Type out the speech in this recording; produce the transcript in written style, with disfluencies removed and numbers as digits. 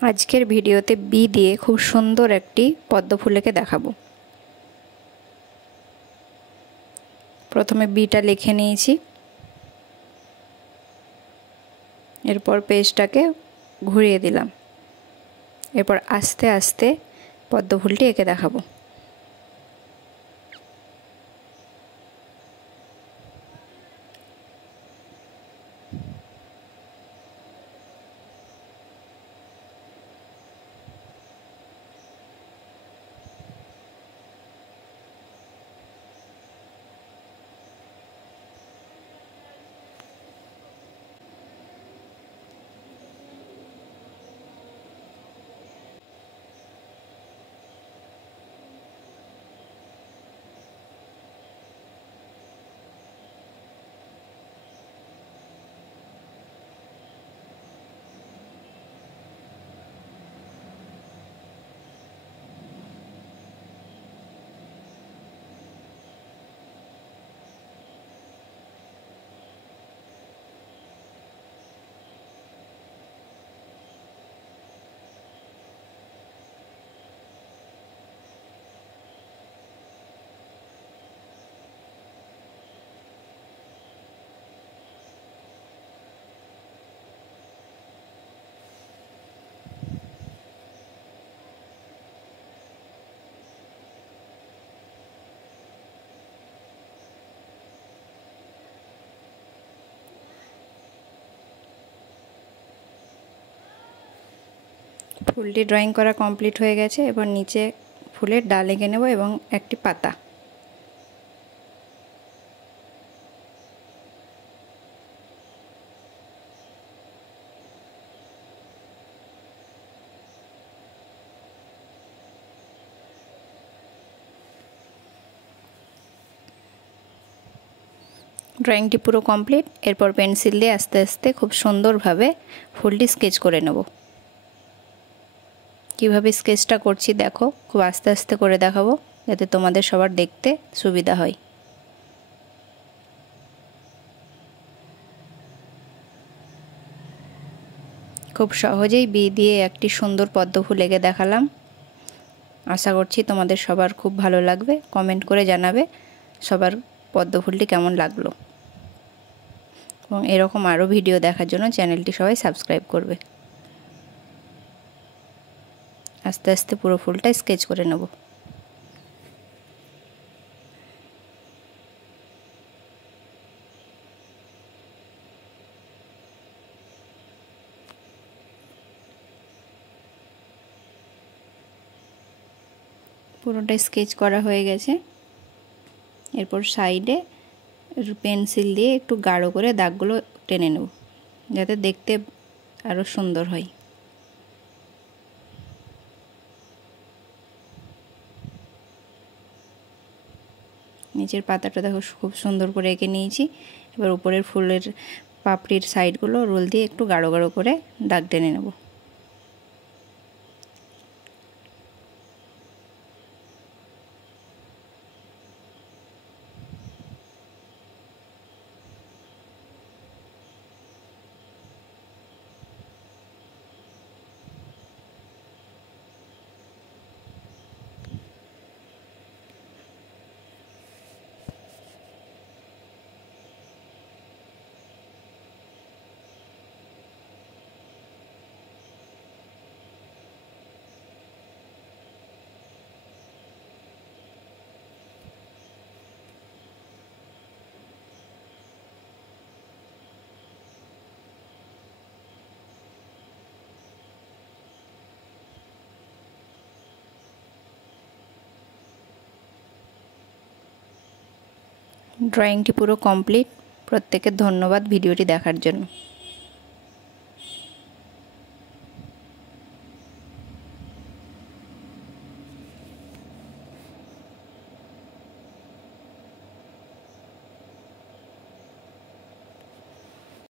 আজকের ভিডিওতে বি দিয়ে খুব সুন্দর একটি পদ্ম ফুলকে দেখাবো। প্রথমে বিটা লিখে নিয়েছি, এরপর পেজটাকে ঘুরিয়ে দিলাম। এরপর আস্তে আস্তে পদ্ম ফুলটি এঁকে দেখাবো। ফুলটি ড্রয়িং করা কমপ্লিট হয়ে গেছে। এবার নিচে ফুলের ডাল এঁকে নেব এবং একটি পাতা। ড্রয়িংটি পুরো কমপ্লিট। এরপর পেন্সিল দিয়ে আস্তে আস্তে খুব সুন্দরভাবে ফুলটি স্কেচ করে নেব। কিভাবে স্কেচটা করছি দেখো, খুব আস্তে আস্তে করে দেখাবো যাতে তোমাদের সবার দেখতে সুবিধা হয়। খুব সহজেই বি দিয়ে একটি সুন্দর পদ্ম ফুল এঁকে দেখালাম। আশা করছি তোমাদের সবার খুব ভালো লাগবে। কমেন্ট করে জানাবে সবার পদ্ম ফুলটি কেমন লাগলো, এবং এরকম আরও ভিডিও দেখার জন্য চ্যানেলটি সবাই সাবস্ক্রাইব করবে। আস্তে আস্তে পুরো ফুলটা স্কেচ করে নেব। পুরোটা স্কেচ করা হয়ে গেছে। এরপর সাইডে পেন্সিল দিয়ে একটু গাঢ় করে দাগগুলো টেনে নেব যাতে দেখতে আরও সুন্দর হয়। নিচের পাতাটা দেখো খুব সুন্দর করে এঁকে নিয়েছি। এবার উপরের ফুলের পাপড়ির সাইডগুলো রুল দিয়ে একটু গাঢ় গাঢ় করে দাগ টেনে নেব। ড্রয়িংটি পুরো কমপ্লিট। প্রত্যেকের ধন্যবাদ ভিডিওটি দেখার জন্য।